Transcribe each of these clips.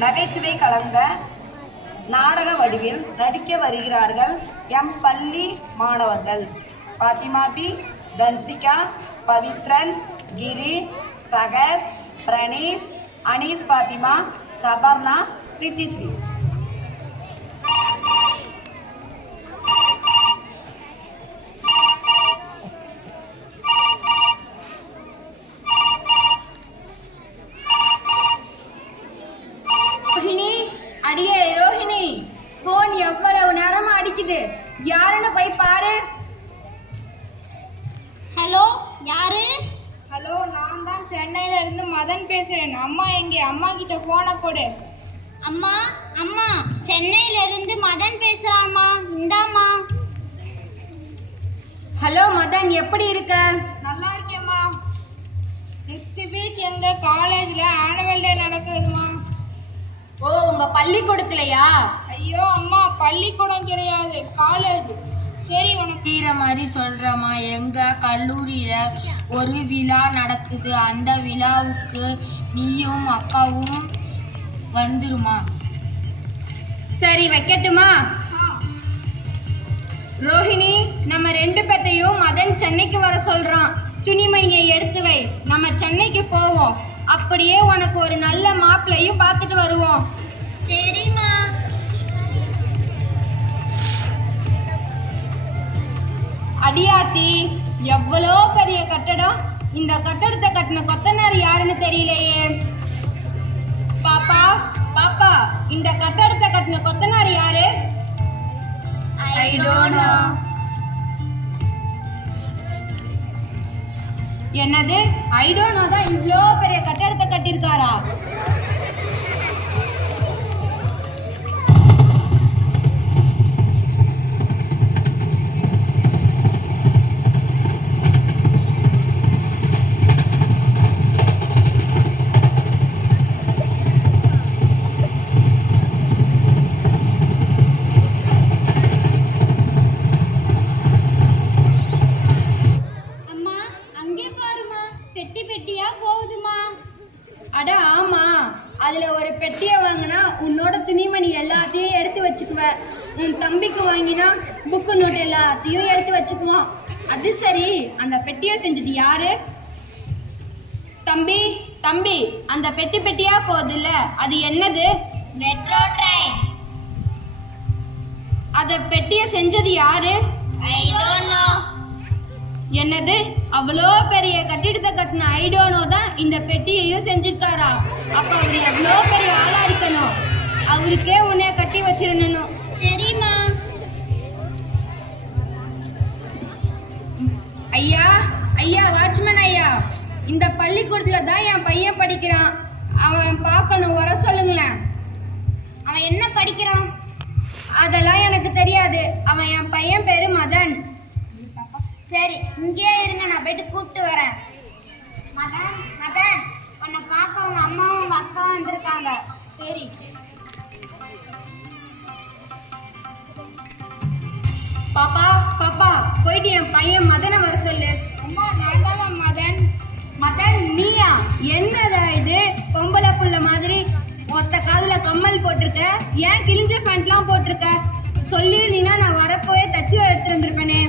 நகைச்சுவை கலந்த நாடக வடிவில் நடிக்க வருகிறார்கள் எம் பள்ளி மாணவர்கள் பாத்திமா பி, தன்சிகா, பவித்ரன், கிரி, சகஸ், பிரணீஸ், அனீஸ், பாத்திமா, சபர்ணா, பிரித்திஸ்ரீ. அடியே ரோஹிணி, போன் எவ்வளவு நேரமா அடிக்குது, யாருன்னு போய் பாரு. ஹலோ, யாரு? ஹலோ, நான் தான் சென்னையில இருந்து மதன் பேசுறேன். அம்மா எங்கே? அம்மா கிட்ட போனை கொடு. அம்மா, அம்மா, சென்னையில இருந்து மதன் பேசுறாம்மா, இந்தாம்மா. ஹலோ மதன், எப்படி இருக்க? நல்லா இருக்கேம்மா. நெக்ஸ்ட் வீக் எங்க காலேஜ்ல ஆனுவல் டே நடக்குதுமா. ஓ, உங்க பள்ளிக்கூடத்துலயா? ஐயோ அம்மா, பள்ளிக்கூடம் கிடையாது, காலேஜ். சரி, உனக்கு தீர மாதிரி சொல்றமா, எங்க கல்லூரியில ஒரு விழா நடக்குது. அந்த விழாவுக்கு நீயும் அக்காவும் வந்துருமா? சரி, வைக்கட்டுமா? ரோஹிணி, நம்ம 2 பேர்த்தையும் மதன் சென்னைக்கு வர சொல்றான். துணிமணியை எடுத்து வை, நம்ம சென்னைக்கு போவோம். அப்படியே உனக்கு ஒரு நல்ல மாப்பிள்ளையும் பார்த்துட்டு வருவோம். சரிம்மா. அடியாத்தி, எவ்வளோ பெரிய கட்டடம். இந்த கட்டடத்தை கட்டின கொத்தனார் யாருன்னு தெரியலையே. பாப்பா, பாப்பா, இந்த கட்டடத்தை கட்டின கொத்தனார் யாரு? I don't know. என்னது? ஐ டோன்ட் நோ தான் இவ்வளோ பெரிய கட்டடத்தை கட்டியிருக்காரா? அட ஆமா, அதுல ஒரு பெட்டியை வாங்கினா உன்னோட துணிமணி எல்லாத்தையும் எடுத்து வச்சுக்குவ. உன் தம்பிக்கு வாங்கினா புக்கு நோட்டு எல்லாத்தையும் எடுத்து வச்சுக்குவான். அது சரி, அந்த பெட்டியை செஞ்சது யாரு? தம்பி, தம்பி, அந்த பெட்டியா போகுதுல்ல, அது என்னது? Metro train. அத பெட்டியை செஞ்சது யாரு? I don't know. என்னது? அவ்வளோ பெரிய கட்டிடத்தை கட்டின ஐடோனோ தான் இந்த பெட்டியையும் செஞ்சிருக்காரா? அப்ப அவர் எவ்வளோ பெரிய ஆளா இருக்கணும். அவருக்கே உன்னைய கட்டி வச்சிருந்தணும். சரிம்மா. ஐயா, ஐயா, வாட்ச்மேன் ஐயா, இந்த பள்ளிக்கூடத்துல தான் என் பையன் படிக்கிறான். அவன் பார்க்கணும், வர சொல்லுங்களேன். அவன் என்ன படிக்கிறான்? அதெல்லாம் எனக்கு தெரியாது. அவன் என் பையன் பேரு மதன். சரி, இங்கே இருங்க, நான் போயிட்டு கூப்பிட்டு வரேன். மதன், மதன், உன்னை பார்க்க உங்க அம்மாவும் உங்க அக்காவும் வந்திருக்காங்க. சரி. பாப்பா, பாப்பா, போயிட்டு என் பையன் மதனை வர சொல்லு. அம்மா, நான் தான் மதன். மதன், நீயா? என்னடா இது, பொம்பளை புள்ள மாதிரி ஒத்த காதுல கம்மல் போட்டிருக்க? ஏன் கிழிஞ்ச பேண்ட்லாம் போட்டிருக்க? சொல்லிருந்தீங்கன்னா நான் வரப்போயே தச்சு எடுத்து வந்திருப்பேனே.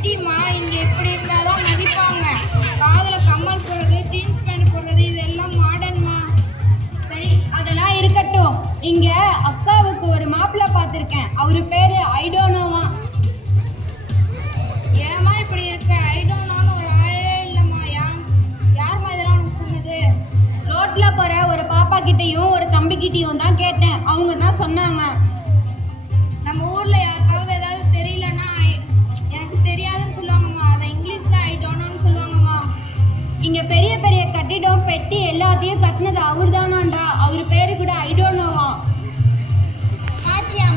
சிட்டிமா, இங்க எப்படி இருந்தாதான் மதிப்பாங்க. காதுல கம்மல் போடுறது, ஜீன்ஸ் பேண்ட் போடுறது, இதெல்லாம் மாடர்ன்மா. சரி, அதெல்லாம் இருக்கட்டும். இங்க அக்காவுக்கு ஒரு மாப்பிள்ளை பார்த்திருக்கேன். அவரு பேரு ஐடோனோவா. ஏமா இப்படி இருக்க? ஐடோனோன்னு ஒரு ஆளே இல்லம்மா. யாருமா இதெல்லாம் உனக்கு சொன்னது? ரோட்ல போற ஒரு பாப்பா கிட்டையும் ஒரு தம்பி கிட்டையும் தான் கேட்டேன். அவங்க தான் சொன்னாங்க. நம்ம ஊர்ல யாருக்காவது ஏதாவது தெரியலன்னா எனக்கு தெரியாதுன்னு சொல்லுவாங்கம்மா. அதை இங்கிலீஷ்ல ஐ டோன்ட் நோன்னு சொல்லுவாங்கம்மா. இங்க பெரிய பெரிய கட்டிடம், பெட்டி எல்லாத்தையும் கட்டினது அவர் தானாண்டா. அவர் பேரு கூட ஐ டோன்ட் நோவா.